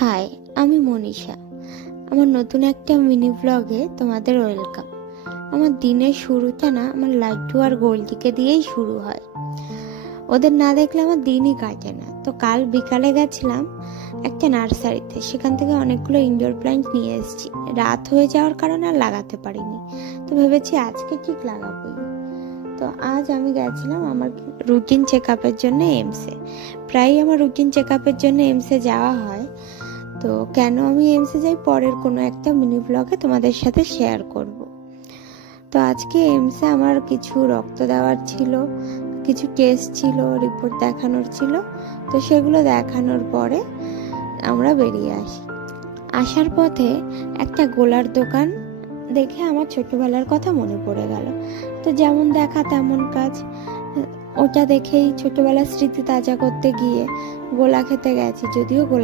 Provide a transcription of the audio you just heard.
High, আমি মনীষা। আমার নতুন একটা মিনি ব্লগে তোমাদের ওয়েলকাম। আমার দিনের শুরুটা না আমার লাড্ডু আর গোলদিকে দিয়েই শুরু হয়। ওদের না দেখলে আমার দিনই কাটে না। তো কাল বিকালে গেছিলাম একটা নার্সারিতে, সেখান থেকে অনেকগুলো ইনডোর প্ল্যান্ট নিয়ে এসেছি। রাত হয়ে যাওয়ার কারণে আর লাগাতে পারিনি, তো ভেবেছি আজকে ঠিক লাগাবোই। তো আজ আমি গেছিলাম আমার রুটিন চেক আপের জন্য এমসে। প্রায়ই আমার রুটিন চেক আপের জন্য এমসে যাওয়া হয়। তো কেন আমি এমসে যাই পরের কোনো একটা মিনি ব্লগে তোমাদের সাথে শেয়ার করব। তো আজকে এমসে আমার কিছু রক্ত দেওয়ার ছিল, কিছু টেস্ট ছিল, রিপোর্ট দেখানোর ছিল। তো সেগুলো দেখানোর পরে আমরা বেরিয়ে আসি। আসার পথে একটা গোলার দোকান দেখে আমার ছোটবেলার কথা মনে পড়ে গেল। তো যেমন দেখা তেমন কাজ, ওটা দেখেই ছোটবেলার স্মৃতি তাজা করতে গিয়ে গোলা খেতে গেছি। যদিও গোলা